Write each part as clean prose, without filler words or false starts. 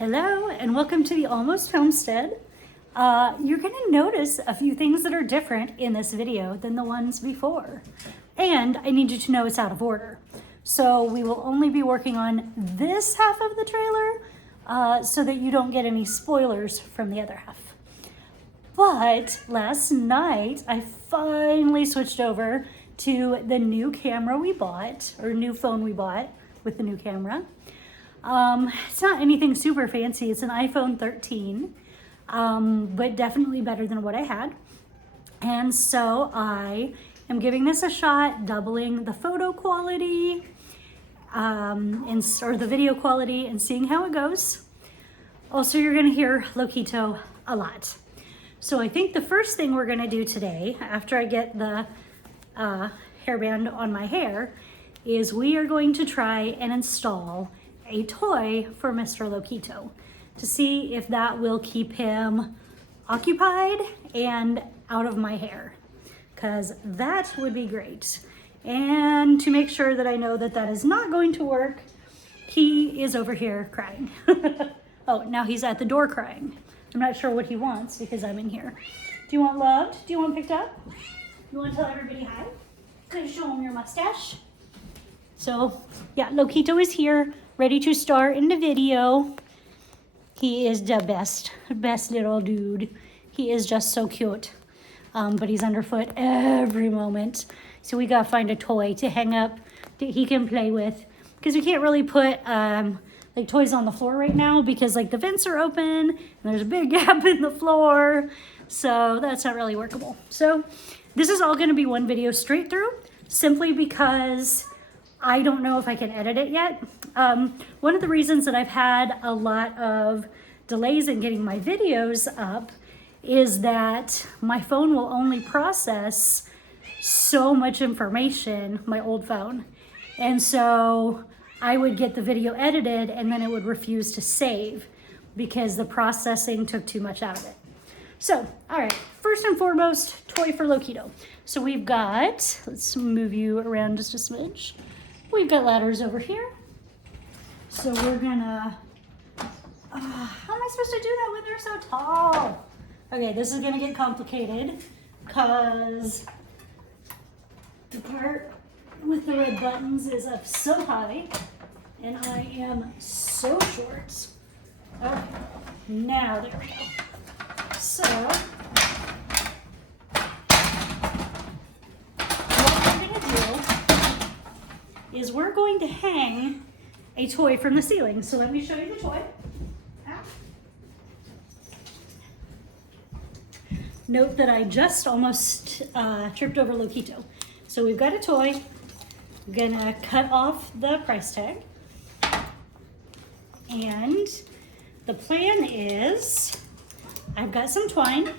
Hello and welcome to the Almost Homestead. You're going to notice a few things that are different in this video than the ones before. And I need you to know it's out of order. So we will only be working on this half of the trailer so that you don't get any spoilers from the other half. But last night I finally switched over to the new camera we bought, or new phone we bought with the new camera. It's not anything super fancy. It's an iPhone 13, but definitely better than what I had. And so I am giving this a shot, doubling the photo quality, or the video quality, and seeing how it goes. Also, you're gonna hear Loquito a lot. So I think the first thing we're gonna do today, after I get the hairband on my hair, is we are going to try and install a toy for Mr. Loquito to see if that will keep him occupied and out of my hair, because that would be great. And to make sure that I know that that is not going to work, he is over here crying. Oh, now he's at the door crying. I'm not sure what he wants because I'm in here. Do you want loved? Do you want picked up? You want to tell everybody hi? Can you show him your mustache? So yeah, Loquito is here, ready to star in the video. He is the best little dude. He is just so cute, but he's underfoot every moment. So we gotta find a toy to hang up that he can play with, because we can't really put like toys on the floor right now because like the vents are open and there's a big gap in the floor. So that's not really workable. So this is all gonna be one video straight through, simply because I don't know if I can edit it yet. One of the reasons that I've had a lot of delays in getting my videos up is that my phone will only process so much information, my old phone. And so I would get the video edited and then it would refuse to save because the processing took too much out of it. So, all right, first and foremost, toy for Loquito. So we've got, let's move you around just a smidge. We've got ladders over here. So we're gonna, how am I supposed to do that when they're so tall? Okay, this is gonna get complicated because the part with the red buttons is up so high and I am so short. Okay, now there we go. So, is we're going to hang a toy from the ceiling. So let me show you the toy. Note that I just almost tripped over Loquito. So we've got a toy. I'm gonna cut off the price tag. And the plan is, I've got some twine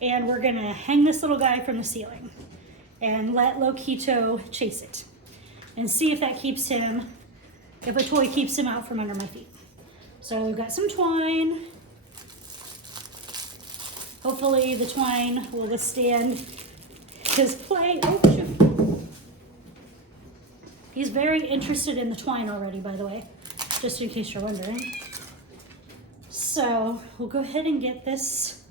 and we're gonna hang this little guy from the ceiling and let Loquito chase it, and see if that keeps him, if a toy keeps him out from under my feet. So we've got some twine. Hopefully the twine will withstand his play. Oh, shoot. He's very interested in the twine already, by the way, just in case you're wondering. So we'll go ahead and get this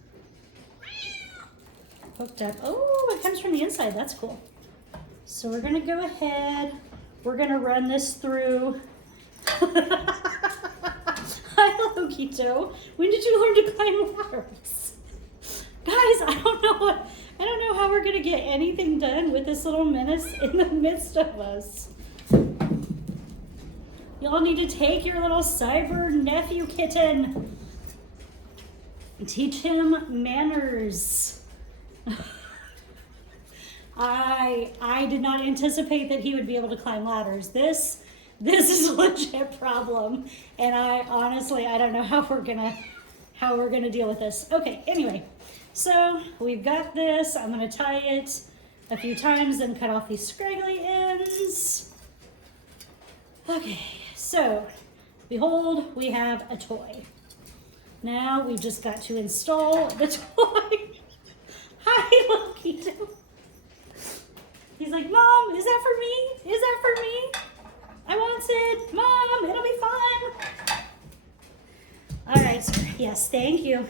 hooked up. Oh, it comes from the inside, that's cool. So we're gonna go ahead, we're gonna run this through. Hi, Loquito. When did you learn to climb ladders? Guys, I don't know how we're gonna get anything done with this little menace in the midst of us. Y'all need to take your little cyber nephew kitten and teach him manners. I did not anticipate that he would be able to climb ladders. This is a legit problem, and I don't know how we're gonna deal with this. Okay, anyway, so we've got this. I'm gonna tie it a few times, then cut off these scraggly ends. Okay, so behold, we have a toy. Now we've just got to install the toy. Hi, Loquito. He's like, Mom, is that for me? Is that for me? I want it. Mom, it'll be fun. Yes, thank you.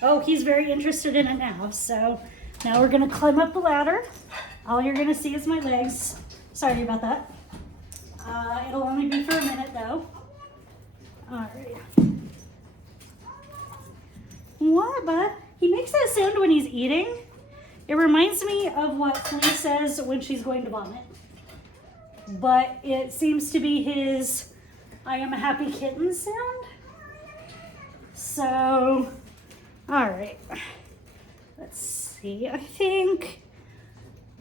Oh, he's very interested in it now. So now we're gonna climb up the ladder. All you're gonna see is my legs. Sorry about that. It'll only be for a minute though. All right. What, bud? He makes that sound when he's eating. It reminds me of what Flea says when she's going to vomit. But it seems to be his I am a happy kitten sound. So, all right. Let's see, I think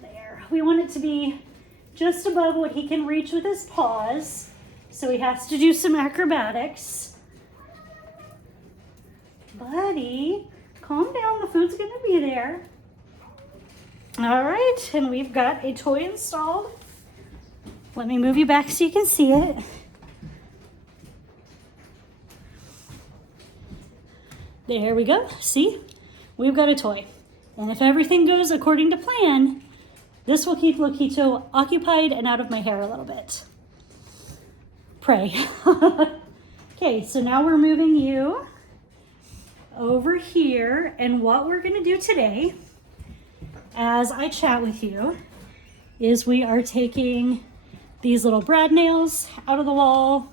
there. We want it to be just above what he can reach with his paws. So he has to do some acrobatics. Buddy, calm down, the food's gonna be there. All right, and we've got a toy installed. Let me move you back so you can see it. There we go, see? We've got a toy. And if everything goes according to plan, this will keep Lokito occupied and out of my hair a little bit. Pray. Okay, so now we're moving you over here. And what we're gonna do today, as I chat with you, is we are taking these little brad nails out of the wall.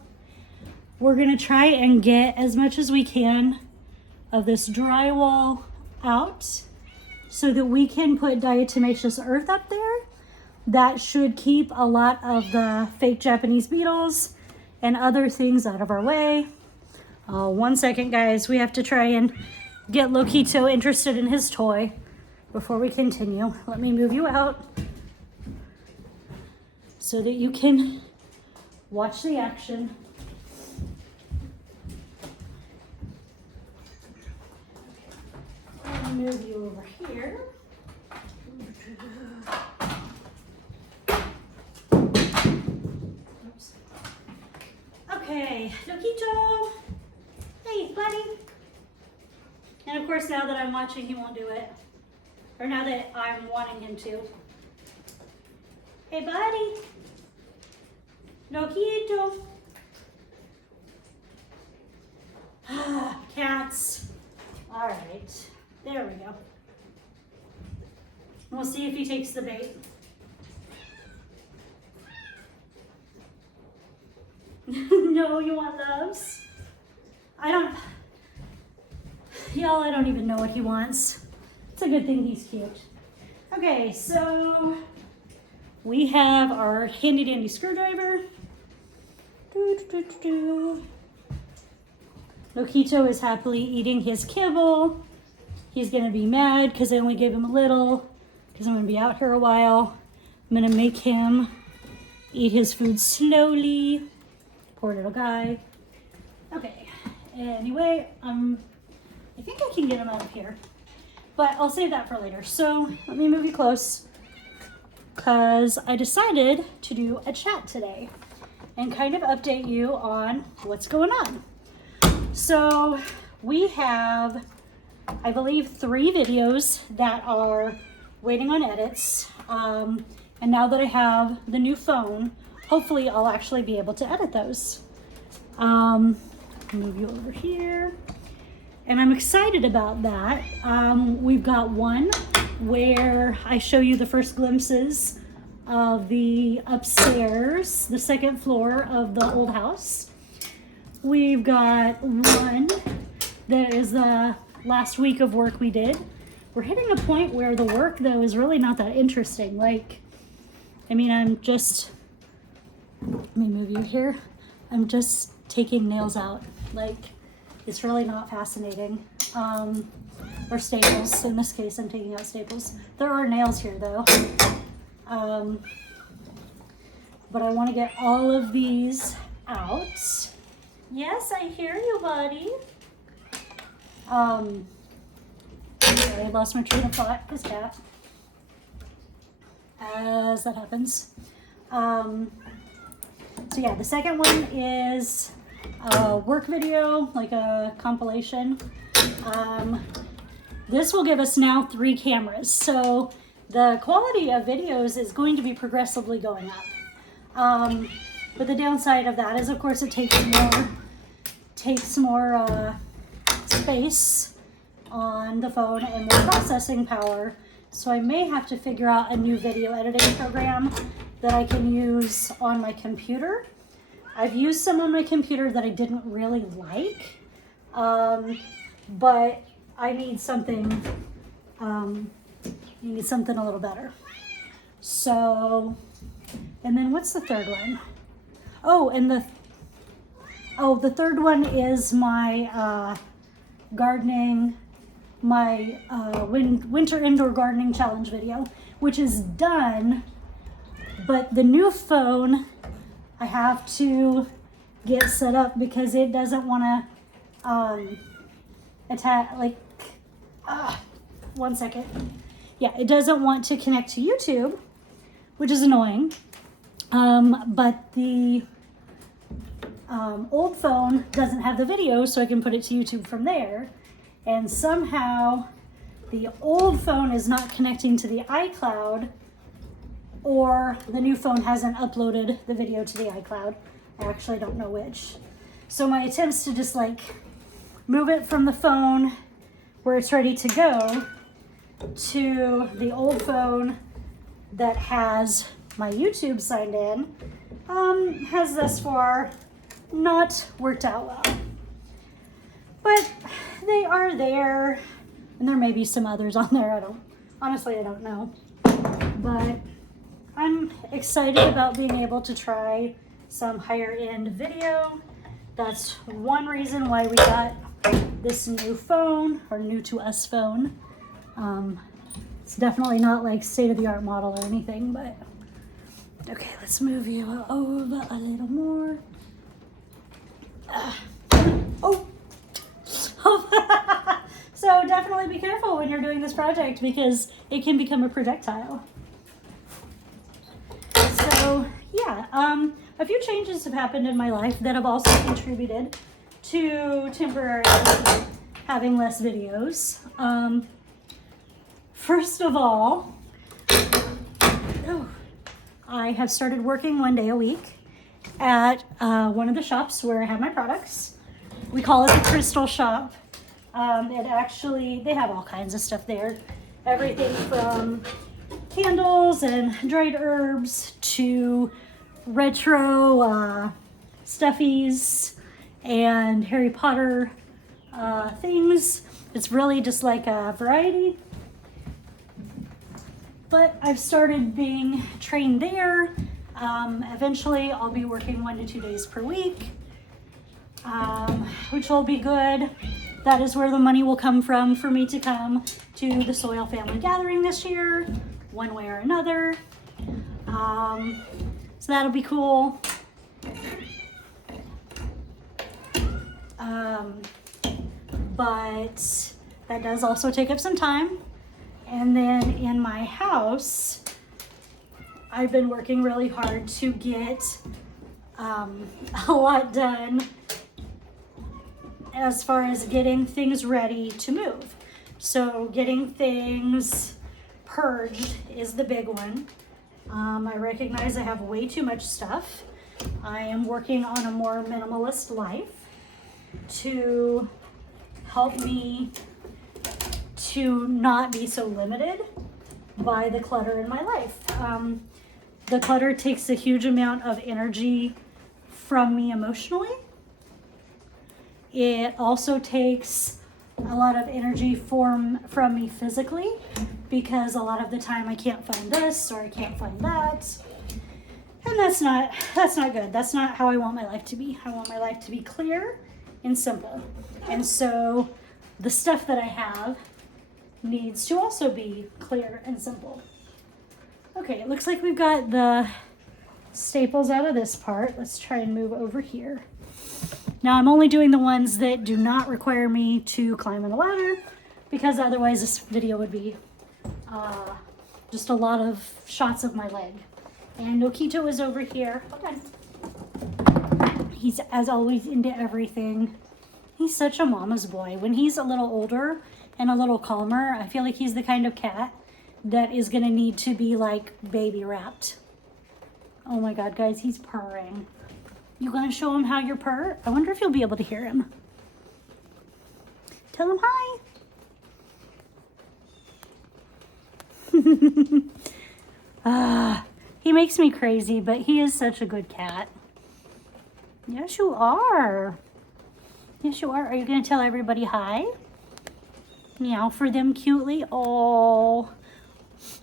We're gonna try and get as much as we can of this drywall out so that we can put diatomaceous earth up there. That should keep a lot of the fake Japanese beetles and other things out of our way. 1 second, guys. We have to try and get Lokito interested in his toy before we continue. Let me move you out so that you can watch the action. Move you over here. Oops. Okay, Lokito. Hey, buddy. And of course, now that I'm watching, he won't do it. Or now that I'm wanting him to. Hey, buddy. Lokito. Cats. All right. There we go. We'll see if he takes the bait. No, you want loves? Y'all, I don't even know what he wants. It's a good thing he's cute. Okay, so we have our handy dandy screwdriver. Lokito is happily eating his kibble. He's gonna be mad because I only gave him a little, because I'm gonna be out here a while. I'm gonna make him eat his food slowly. Poor little guy. Okay, anyway, I think I can get him out of here, but I'll save that for later. So let me move you close, because I decided to do a chat today and kind of update you on what's going on. So we have, I believe, 3 videos that are waiting on edits. And now that I have the new phone, hopefully I'll actually be able to edit those. Move you over here. And I'm excited about that. We've got one where I show you the first glimpses of the upstairs, the second floor of the old house. We've got one that is the last week of work we did. We're hitting a point where the work, though, is really not that interesting. Like, I mean, let me move you here. I'm just taking nails out. Like, it's really not fascinating. Or staples. In this case, I'm taking out staples. There are nails here, though. But I want to get all of these out. Yes, I hear you, buddy. Sorry, I lost my train of thought. His cat. As that happens. So yeah, the second one is a work video, like a compilation. This will give us now 3 cameras. So the quality of videos is going to be progressively going up. But the downside of that is, of course, it takes more space on the phone and more processing power. So I may have to figure out a new video editing program that I can use on my computer. I've used some on my computer that I didn't really like, but I need something, a little better. So, and then what's the third one? Oh, and the third one is my gardening, my winter indoor gardening challenge video, which is done, but the new phone I have to get set up because it doesn't want to attach, like, one second. Yeah, it doesn't want to connect to YouTube, which is annoying. But the old phone doesn't have the video, so I can put it to YouTube from there. And somehow the old phone is not connecting to the iCloud, or the new phone hasn't uploaded the video to the iCloud. I actually don't know which. So my attempts to just like move it from the phone where it's ready to go to the old phone that has my YouTube signed in has thus far not worked out well. But they are there, and there may be some others on there. I don't know. But I'm excited about being able to try some higher end video. That's one reason why we got this new phone, or new to us phone. It's definitely not like state-of-the-art model or anything, but okay, let's move you over a little more. Oh. So definitely be careful when you're doing this project because it can become a projectile. So yeah, a few changes have happened in my life that have also contributed to temporarily having less videos. First of all, I have started working 1 day a week at one of the shops where I have my products. We call it the Crystal Shop. They have all kinds of stuff there. Everything from candles and dried herbs to retro stuffies and Harry Potter things. It's really just like a variety. But I've started being trained there. Eventually I'll be working 1 to 2 days per week, which will be good. That is where the money will come from for me to come to the Soil Family Gathering this year, one way or another. So that'll be cool. But that does also take up some time. And then in my house, I've been working really hard to get a lot done as far as getting things ready to move. So getting things purged is the big one. I recognize I have way too much stuff. I am working on a more minimalist life to help me to not be so limited by the clutter in my life. The clutter takes a huge amount of energy from me emotionally. It also takes a lot of energy from me physically, because a lot of the time I can't find this or I can't find that. And that's not good. That's not how I want my life to be. I want my life to be clear and simple. And so the stuff that I have needs to also be clear and simple. Okay, it looks like we've got the staples out of this part. Let's try and move over here. Now I'm only doing the ones that do not require me to climb on a ladder, because otherwise this video would be just a lot of shots of my leg. And Okito is over here. Hold on. He's, as always, into everything. He's such a mama's boy. When he's a little older and a little calmer, I feel like he's the kind of cat that is going to need to be like baby wrapped. Oh my God, guys, he's purring. You gonna show him how you purr? I wonder if you'll be able to hear him. Tell him hi. He makes me crazy, but he is such a good cat. Yes, you are. Yes, you are. Are you going to tell everybody hi? Meow for them cutely. Oh,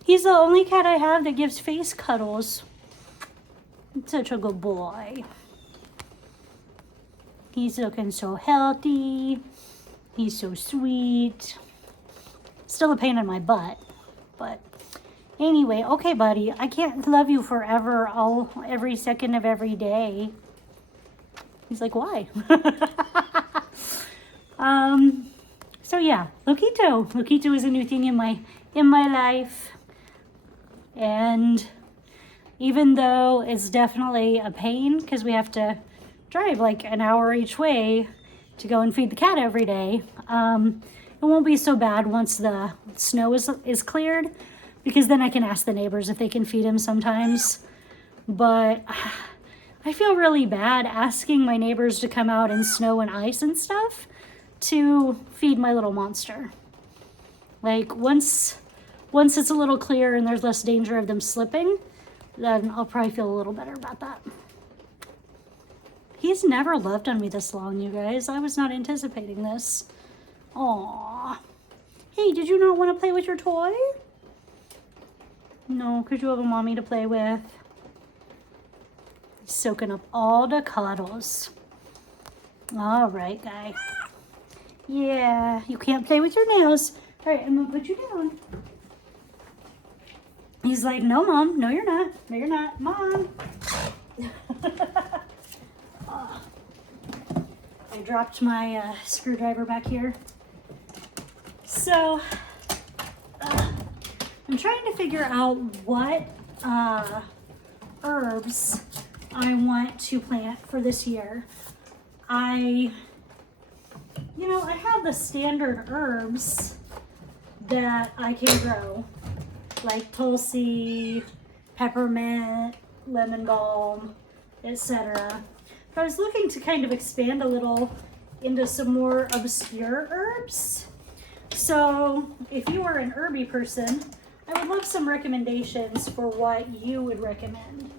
he's the only cat I have that gives face cuddles. Such a good boy. He's looking so healthy. He's so sweet. Still a pain in my butt, but anyway, okay, buddy. I can't love you forever, every second of every day. He's like, why? So yeah, Loquito. Loquito is a new thing in my life, and even though it's definitely a pain because we have to drive like an hour each way to go and feed the cat every day, it won't be so bad once the snow is cleared, because then I can ask the neighbors if they can feed him sometimes. But I feel really bad asking my neighbors to come out in snow and ice and stuff to feed my little monster. Like once it's a little clearer and there's less danger of them slipping, then I'll probably feel a little better about that. He's never loved on me this long, you guys. I was not anticipating this. Aww. Hey, did you not want to play with your toy? No, because you have a mommy to play with. He's soaking up all the cuddles. All right, guy. Yeah, you can't play with your nails. All right, I'm going to put you down. He's like, no, Mom. No, you're not. No, you're not. Mom. Oh. I dropped my screwdriver back here. So, I'm trying to figure out what herbs I want to plant for this year. I have the standard herbs that I can grow, like tulsi, peppermint, lemon balm, etc. But I was looking to kind of expand a little into some more obscure herbs. So if you are an herby person, I would love some recommendations for what you would recommend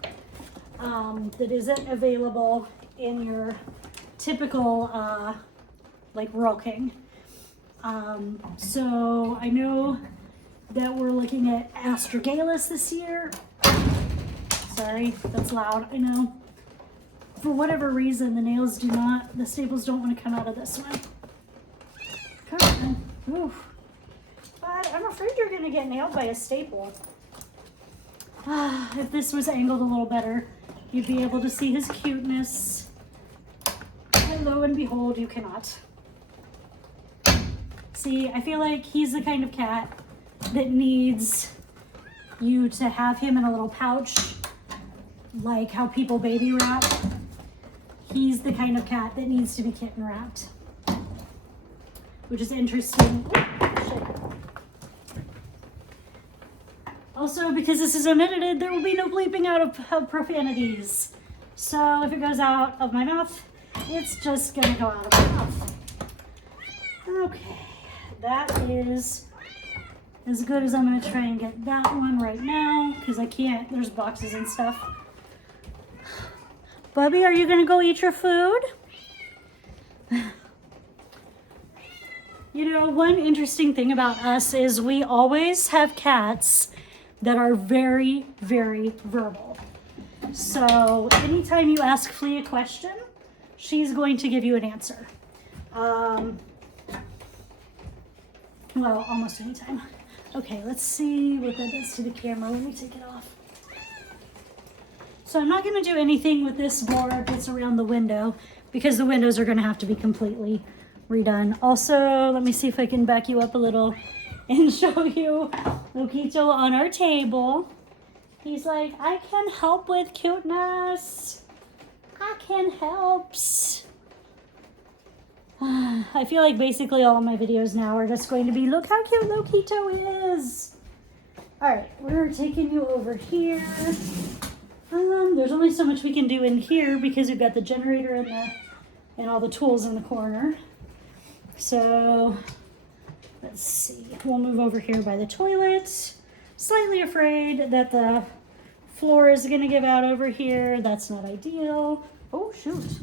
that isn't available in your typical like Rural King. So I know that we're looking at astragalus this year. Sorry, that's loud, I know. For whatever reason, the staples don't want to come out of this one. Come on. Oof. But I'm afraid you're going to get nailed by a staple. If this was angled a little better, you'd be able to see his cuteness. And lo and behold, you cannot. See, I feel like he's the kind of cat that needs you to have him in a little pouch, like how people baby wrap. He's the kind of cat that needs to be kitten wrapped, which is interesting. Also, because this is unedited, there will be no bleeping out of profanities. So if it goes out of my mouth, it's just gonna go out of my mouth. Okay, that is as good as I'm gonna try and get that one right now, because I can't, there's boxes and stuff. Bubby, are you gonna go eat your food? You know, one interesting thing about us is we always have cats that are very, very verbal. So anytime you ask Flea a question, she's going to give you an answer. Well, almost any time. Okay, let's see what that does to the camera. Let me take it off. So I'm not going to do anything with this board that's around the window because the windows are going to have to be completely redone. Also, let me see if I can back you up a little and show you Loquito on our table. He's like, I can help with cuteness. I can help. I feel like basically all of my videos now are just going to be, look how cute Loquito is. All right, we're taking you over here. There's only so much we can do in here because we've got the generator and all the tools in the corner. So let's see, we'll move over here by the toilet. Slightly afraid that the floor is gonna give out over here. That's not ideal. Oh shoot.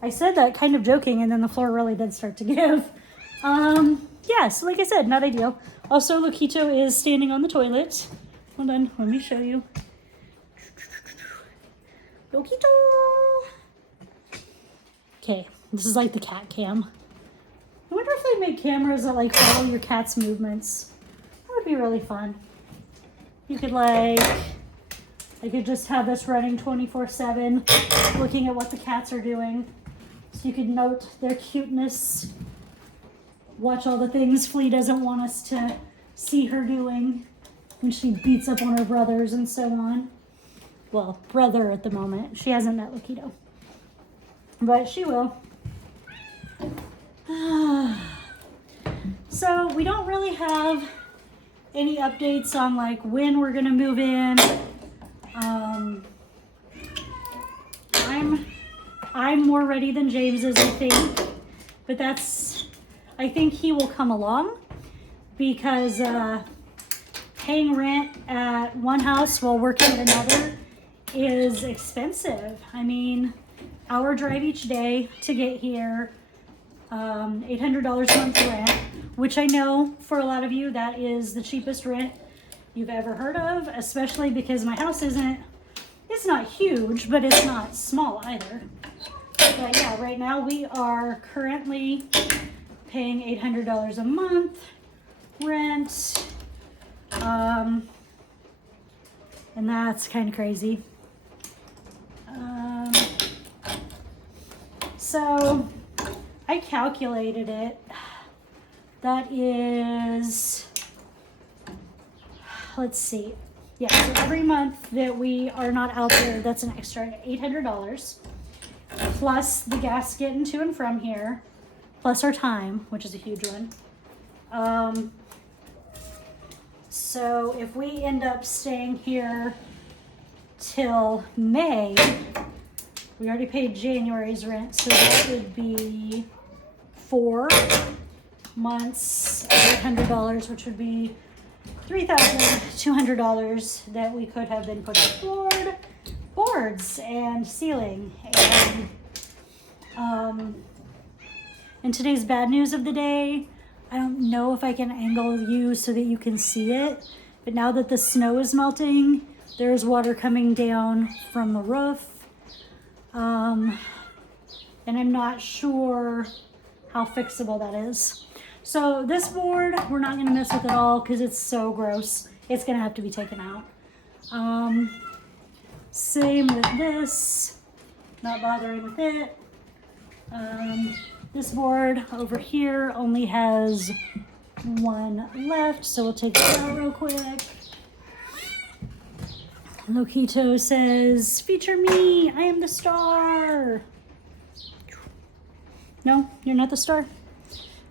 I said that kind of joking and then the floor really did start to give. Yeah, so like I said, not ideal. Also, Loquito is standing on the toilet. Hold on, let me show you. Loquito! Okay, this is like the cat cam. I wonder if they make cameras that like follow your cat's movements. That would be really fun. You could I could just have this running 24/7, looking at what the cats are doing. So you could note their cuteness. Watch all the things Flea doesn't want us to see her doing when she beats up on her brothers and so on. Well, brother at the moment. She hasn't met Loquito, but she will. So we don't really have any updates on like when we're gonna move in. I'm more ready than James is, I think, but I think he will come along because paying rent at one house while working at another is expensive. I mean, hour drive each day to get here, $800 a month rent, which I know for a lot of you that is the cheapest rent you've ever heard of, especially because my house it's not huge, but it's not small either. But yeah, right now we are currently paying $800 a month rent, and that's kind of crazy. So I calculated it. That is, let's see. Yeah, so every month that we are not out there, that's an extra $800, plus the gas getting to and from here, plus our time, which is a huge one. So if we end up staying here till May, we already paid January's rent, so that would be 4 months, $800, which would be $3,200 that we could have been putting boards and ceiling. And today's bad news of the day, I don't know if I can angle you so that you can see it, but now that the snow is melting, there's water coming down from the roof. And I'm not sure how fixable that is. So this board, we're not gonna mess with at all because it's so gross. It's gonna have to be taken out. Same with this, not bothering with it. This board over here only has one left, so we'll take this out real quick. Loquito says, feature me, I am the star. No, you're not the star.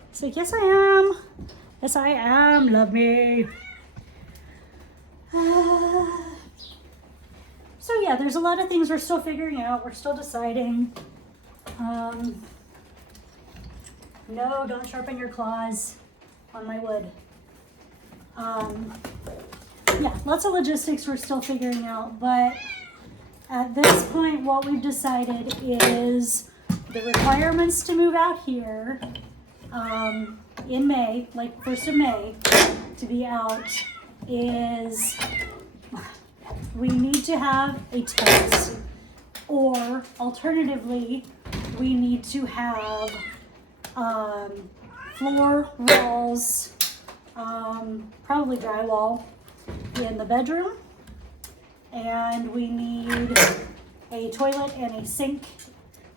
It's like, yes I am. Yes I am, love me. So yeah, there's a lot of things we're still figuring out. We're still deciding. No, don't sharpen your claws on my wood. Yeah, lots of logistics we're still figuring out, but at this point, what we've decided is the requirements to move out here in May, like 1st of May, to be out is we need to have a tent, or alternatively, we need to have floor, walls, probably drywall in the bedroom, and we need a toilet and a sink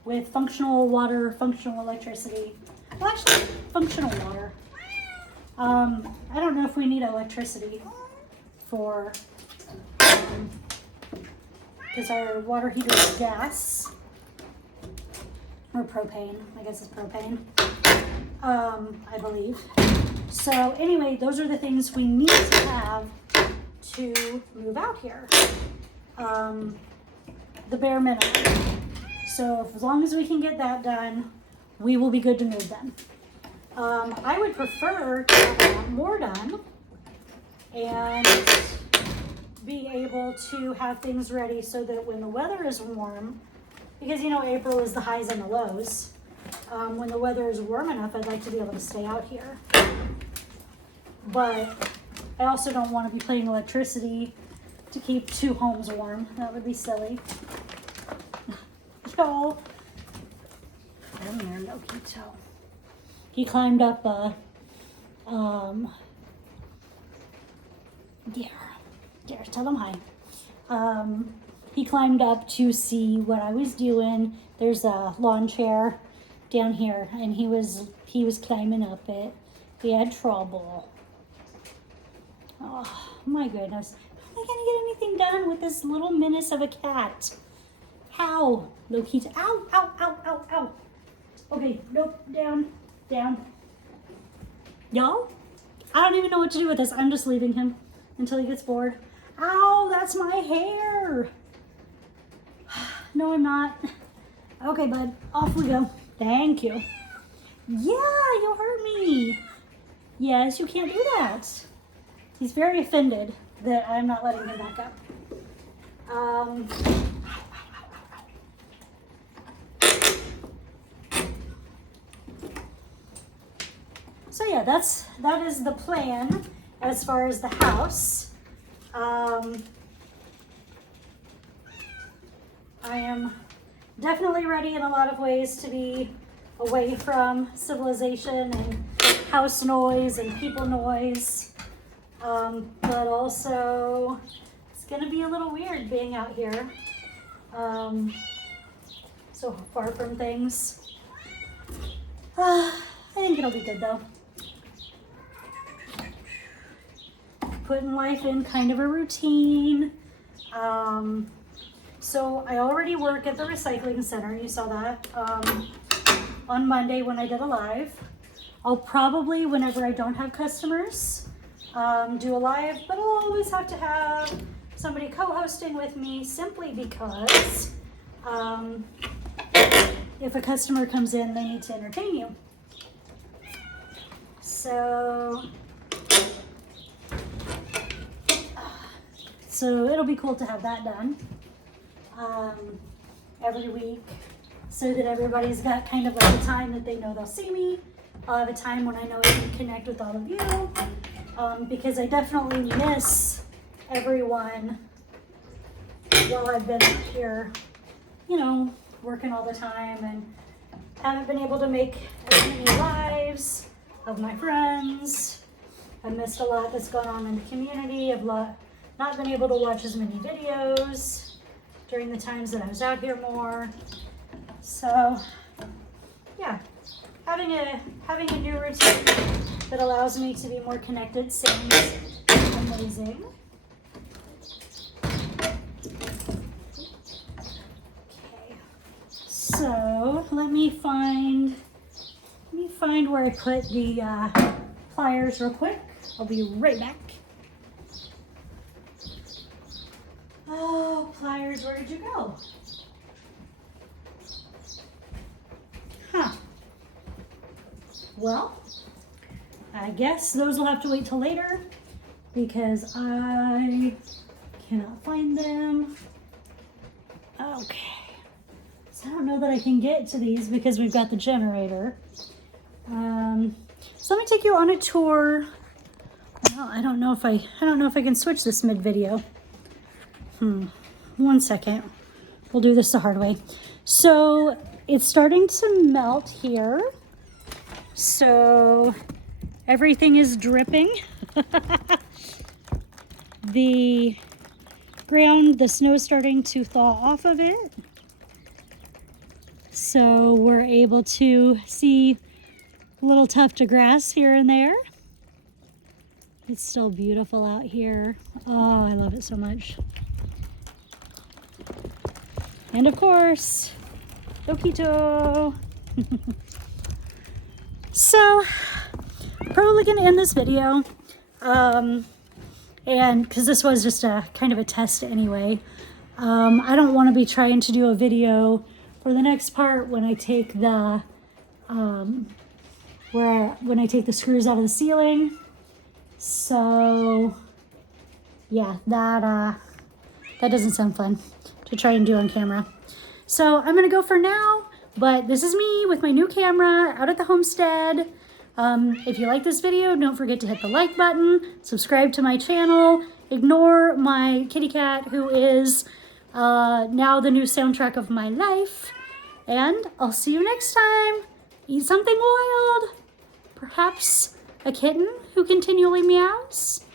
with functional water, functional electricity. Well, actually, functional water. I don't know if we need electricity for, because our water heater is gas, or propane, I guess it's propane, I believe. So anyway, those are the things we need to have to move out here. The bare minimum. So as long as we can get that done, we will be good to move then. I would prefer to have a lot more done and be able to have things ready so that when the weather is warm, because you know April is the highs and the lows, when the weather is warm enough, I'd like to be able to stay out here. But I also don't want to be paying electricity to keep 2 homes warm. That would be silly. So, come here, Lokito. He climbed up there, tell him hi. He climbed up to see what I was doing. There's a lawn chair down here, and he was climbing up it. He had trouble. Oh my goodness. How am I gonna get anything done with this little menace of a cat? How? Lokito. Ow, ow, ow, ow, ow. Okay, nope, down. Y'all, I don't even know what to do with this. I'm just leaving him until he gets bored. Ow, that's my hair. No, I'm not. Okay, bud, off we go. Thank you. Yeah, you hurt me. Yes, you can't do that. He's very offended that I'm not letting him back up. So yeah, that is the plan as far as the house. I am definitely ready in a lot of ways to be away from civilization and house noise and people noise. But also it's gonna be a little weird being out here, so far from things. I think it'll be good though. Putting life in kind of a routine. So I already work at the recycling center. You saw that on Monday when I did a live. I'll probably, whenever I don't have customers, do a live, but I'll always have to have somebody co-hosting with me simply because if a customer comes in, they need to entertain you. So it'll be cool to have that done every week so that everybody's got kind of like a time that they know they'll see me. I'll have a time when I know I can connect with all of you because I definitely miss everyone while I've been up here, you know, working all the time and haven't been able to make as many lives of my friends. I missed a lot that's gone on in the community. I've not been able to watch as many videos during the times that I was out here more. So yeah, having a new routine that allows me to be more connected seems amazing. Okay, so let me find where I put the pliers real quick. I'll be right back. Oh, pliers, where did you go? Huh. Well, I guess those will have to wait till later because I cannot find them. Okay. So I don't know that I can get to these because we've got the generator. So let me take you on a tour. Well, I don't know if I can switch this mid-video. 1 second. We'll do this the hard way. So it's starting to melt here. So everything is dripping. The ground, the snow is starting to thaw off of it. So we're able to see a little tuft of grass here and there. It's still beautiful out here. Oh, I love it so much. And of course, Lokito. So, probably gonna end this video. And because this was just a kind of a test anyway. I don't want to be trying to do a video for the next part when I take the where when I take the screws out of the ceiling. So yeah, that doesn't sound fun to try and do on camera. So I'm gonna go for now, but this is me with my new camera out at the homestead. If you like this video, don't forget to hit the like button, subscribe to my channel, ignore my kitty cat who is now the new soundtrack of my life, and I'll see you next time. Eat something wild, perhaps a kitten who continually meows.